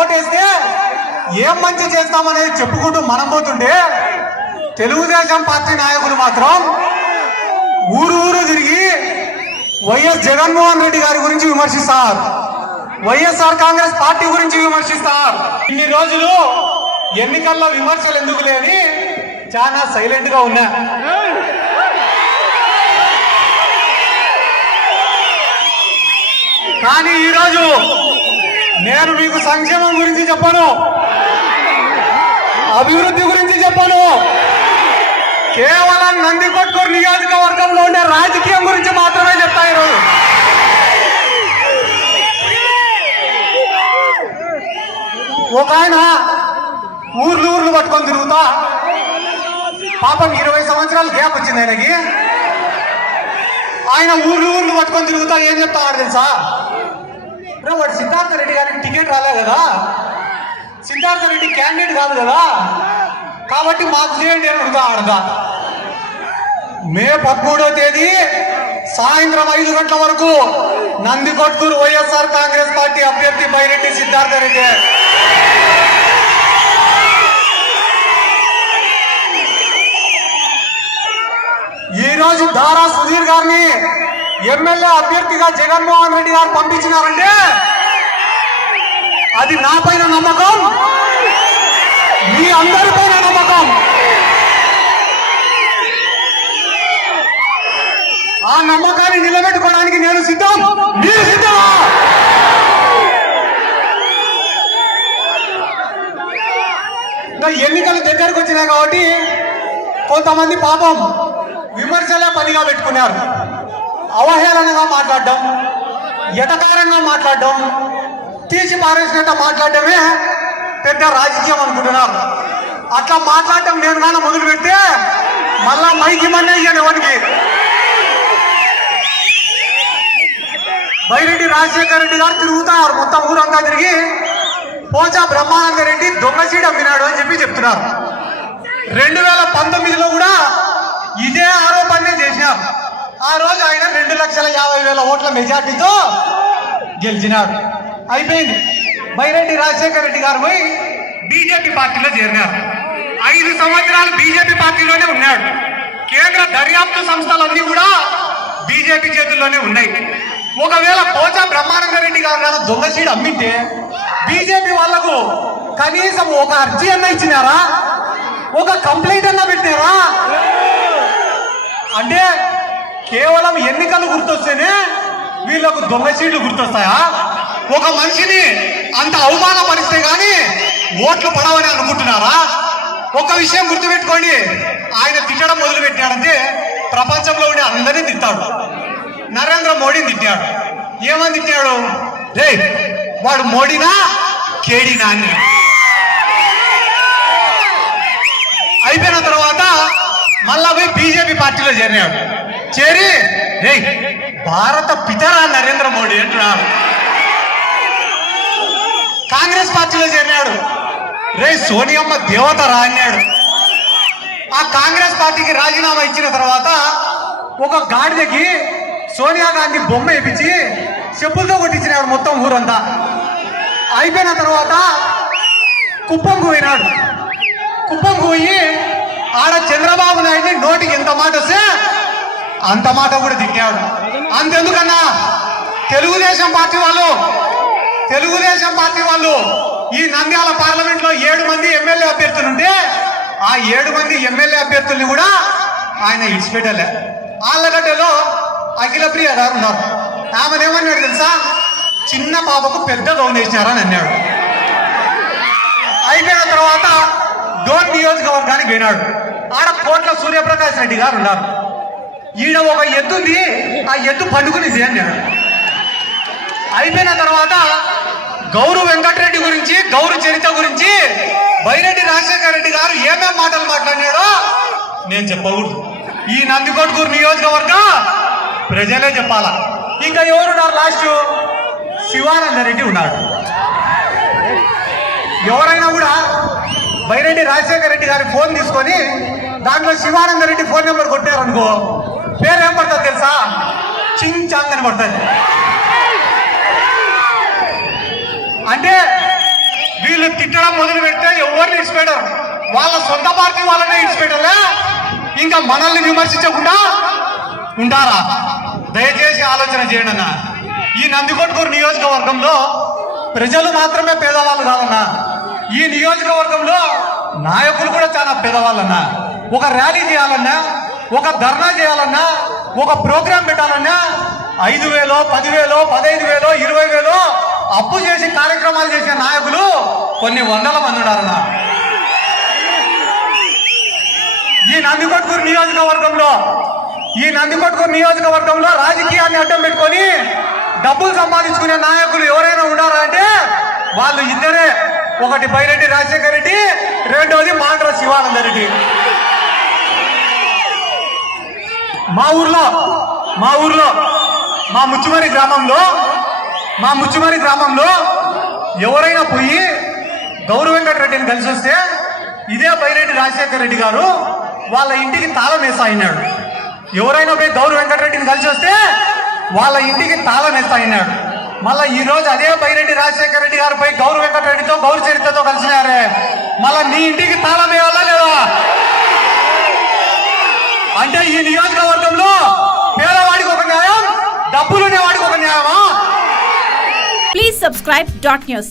ఓటేస్తే ఏం మంచి చేస్తామనేది చెప్పుకుంటూ మనం పోతుంటే తెలుగుదేశం పార్టీ నాయకులు మాత్రం ఊరు ఊరు తిరిగి వైఎస్ జగన్మోహన్ రెడ్డి గారి గురించి విమర్శిస్తారు. వైఎస్ఆర్ కాంగ్రెస్ పార్టీ గురించి విమర్శిస్తారు. ఇన్ని రోజులు ఎన్నికల్లో విమర్శలు ఎందుకు లేని చాలా సైలెంట్గా ఉన్నా. కానీ ఈరోజు నేను మీకు సంక్షేమం గురించి చెప్పను. అభివృద్ధి గురించి చెప్పను. కేవలం నందికొట్కూరు నియోజకవర్గంలో ఉండే రాజకీయం గురించి మాత్రమే చెప్తా ఈరోజు. ఒక ఆయన ఊర్లు ఊర్లు పట్టుకొని తిరుగుతా. పాపం ఇరవై సంవత్సరాలు గ్యాప్ వచ్చింది ఆయనకి. ఆయన ఊర్లు ఊర్లు పట్టుకొని తిరుగుతా ఏం చెప్తాడు తెలుసా? బ్రో వాడు సిద్ధార్థ రెడ్డి గారికి టికెట్ రాలే కదా? సిద్ధార్థ రెడ్డి క్యాండిడేట్ కాదు కదా? కాబట్టి మాకు చేయండి అని అడుగుతా ఆడదా మే పదమూడో తేదీ సాయంత్రం ఐదు గంటల వరకు నందికొట్కూరు వైఎస్ఆర్ కాంగ్రెస్ పార్టీ అభ్యర్థి బైరెడ్డి సిద్ధార్థ రెడ్డి. ఈ రోజు దారా సుధీర్ గారిని ఎమ్మెల్యే అభ్యర్థిగా జగన్మోహన్ రెడ్డి గారు పంపించినారంటే అది నా పైన నమ్మకం. మీ అందరిపైన నమ్మకం. ఆ నమ్మకాన్ని నిలబెట్టుకోవడానికి నేను సిద్ధం. మీరు సిద్ధమా? ఎన్నికలు దగ్గరకు వచ్చినాయి కాబట్టి కొంతమంది పాపం విమర్శలే పనిగా పెట్టుకున్నారు. అవహేళనగా మాట్లాడడం ఎటకారంగా మాట్లాడడం తీసి పారేసినట్టు మాట్లాడటమే పెద్ద రాజకీయం అనుకుంటున్నారు. అట్లా మాట్లాడటం నేను కానీ మొదలు పెడితే మళ్ళా మైకి మన్నే ఇయ్యను ఎవరికి బైరెడ్డి రాజశేఖర రెడ్డి గారు తిరుగుతున్నారు మొత్తం ఊరంతా తిరిగి. పోచా బ్రహ్మానంద రెడ్డి దొంగ సీడ్ అమ్మినాడు అని చెప్పి చెప్తున్నారు. రెండు వేల పంతొమ్మిదిలో కూడా ఇదే ఆరోపణనే చేశారు ఆ రోజు లక్షల యాభై వేల ఓట్ల మెజార్టీతో గెలిచినాడు. అయిపోయింది. బైరెడ్డి రాజశేఖర రెడ్డి గారు పోయి బీజేపీ పార్టీలో చేరినారు. ఐదు సంవత్సరాలు బీజేపీ పార్టీలోనే ఉన్నాడు. కేంద్ర దర్యాప్తు సంస్థలన్నీ కూడా బీజేపీ చేతుల్లోనే ఉన్నాయి. ఒకవేళ పోచా బ్రహ్మానంద రెడ్డి గారు గారు దొంగ సీడ్ అమ్మింటే బీజేపీ వాళ్ళకు కనీసం ఒక అర్జీ అన్న ఇచ్చినారా? ఒక కంప్లైంట్ అన్న పెట్టినారా? అంటే కేవలం ఎన్నికలు గుర్తొస్తేనే వీళ్ళకు దొంగ సీట్లు గుర్తొస్తాయా? ఒక మనిషిని అంత అవమానపరిస్తే గాని ఓట్లు పడవని అనుకుంటున్నారా? ఒక విషయం గుర్తుపెట్టుకోండి. ఆయన తిట్టడం మొదలు పెట్టాడంటే ప్రపంచంలో ఉండే అందరినీ తిట్టాడు. నరేంద్ర మోడీని తిట్టాడు. ఏమని తిట్టాడు? రే వాడు మోడీనా కేడీనా అని. అయిపోయిన తర్వాత మళ్ళా పోయి బీజేపీ పార్టీలో చేరినాడు. చేరి. భారత పితరా నరేంద్ర మోడీ అంటున్నాడు కాంగ్రెస్ పార్టీలో చేరినాడు రే సోనియమ్మ దేవత రా అన్నాడు. ఆ కాంగ్రెస్ పార్టీకి రాజీనామా ఇచ్చిన తర్వాత ఒక గాడిదకి సోనియా గాంధీ బొమ్మ వేపించి చెప్పులతో కొట్టించినాడు మొత్తం ఊరంతా. అయిపోయిన తర్వాత కుప్పంకు పోయినాడు కుప్పంకు పోయి ఆడ చంద్రబాబు నాయుడిని నోటికి ఎంత మాట అంత మాట కూడా తిట్టాడు. అంతెందుకన్నా? తెలుగుదేశం పార్టీ వాళ్ళు తెలుగుదేశం పార్టీ వాళ్ళు ఈ నంద్యాల పార్లమెంట్లో ఏడు మంది ఎమ్మెల్యే అభ్యర్థులు ఉంటే ఆ ఏడు మంది ఎమ్మెల్యే అభ్యర్థుల్ని కూడా ఆయన ఇడిచిపెట్టలే. ఆళ్ళగడ్డలో అఖిల ప్రియ గారు ఉన్నారు. ఆమెనేమన్నాడు తెలుసా? చిన్న పాపకు పెద్ద గౌన్ వేసినారని అన్నాడు. అయిపోయిన తర్వాత డోన్ నియోజకవర్గానికి పోయినాడు. ఆడ కోట్ల సూర్యప్రకాష్ రెడ్డి గారు ఉన్నారు. ఈడ ఒక ఎద్దుంది ఆ ఎద్దు పండుకునింది నేను అయిపోయిన తర్వాత గౌరు వెంకటరెడ్డి గురించి గౌరు చరిత గురించి బైరెడ్డి రాజశేఖర రెడ్డి గారు ఏమేం మాటలు మాట్లాడినాడో నేను చెప్పకూడదు. ఈ నందికొట్కూరు నియోజకవర్గం ప్రజలే చెప్పాలా. ఇంకా ఎవరున్నారు లాస్ట్? శివానంద రెడ్డి ఉన్నాడు. ఎవరైనా కూడా బైరెడ్డి రాజశేఖర రెడ్డి గారి ఫోన్ తీసుకొని దాంట్లో శివానంద రెడ్డి ఫోన్ నెంబర్ కొట్టారనుకో పేరు ఏం పడుతుంది తెలుసా? చింగ్ చాంగ్ అని పడుతుంది. అంటే వీళ్ళు తిట్టడం మొదలు పెడితే ఎవరిని ఇడిచిపెట్టరు. వాళ్ళ సొంత పార్టీ వాళ్ళనే ఇడిచిపెట్టలే ఇంకా మనల్ని విమర్శించకుండా ఉంటారా? దయచేసి ఆలోచన చేయండి అన్న. ఈ నందికొట్కూరు నియోజకవర్గంలో ప్రజలు మాత్రమే పేదవాళ్ళు కాదన్నా. ఈ నియోజకవర్గంలో నాయకులు కూడా చాలా పేదవాళ్ళన్నా. ఒక ర్యాలీ చేయాలన్నా ఒక ధర్నా చేయాలన్నా ఒక ప్రోగ్రాం పెట్టాలన్నా ఐదు వేలో పదివేలో పదహైదు వేలో ఇరవై వేలో అప్పు చేసి కార్యక్రమాలు చేసే నాయకులు కొన్ని వందల మంది ఉన్నారన్న. ఈ నందికొట్కూరు నియోజకవర్గంలో ఈ నందికొట్కూరు నియోజకవర్గంలో రాజకీయాన్ని అడ్డం పెట్టుకొని డబ్బులు సంపాదించుకునే నాయకులు ఎవరైనా ఉన్నారా అంటే వాళ్ళు ఇద్దరే. ఒకటి బైరెడ్డి రాజశేఖర రెడ్డి రెండోది మాండ్ర శివానంద రెడ్డి. మా ఊర్లో మా ఊర్లో మా ముచ్చుమరి గ్రామంలో మా ముచ్చుమరి గ్రామంలో ఎవరైనా పోయి గౌరవ వెంకటరెడ్డిని కలిసి వస్తే ఇదే బైరెడ్డి రాజశేఖర రెడ్డి గారు వాళ్ళ ఇంటికి తాళం వేస్తా ఎవరైనా పోయి గౌరవ వెంకటరెడ్డిని కలిసి వస్తే వాళ్ళ ఇంటికి తాళం వేస్తాయన్నాడు మళ్ళీ ఈరోజు ఈ రోజు అదే బైరెడ్డి రాజశేఖర రెడ్డి గారు పోయి గౌరవ వెంకటరెడ్డితో గౌరవ చరిత్రతో కలిసినారే. మళ్ళీ నీ ఇంటికి తాళం వేయాలా లేదా? అంటే ఈ నియోజకవర్గంలో పేదవాడికి ఒక న్యాయం డబ్బులునే వాడికి ఒక న్యాయమా? Please subscribe dot news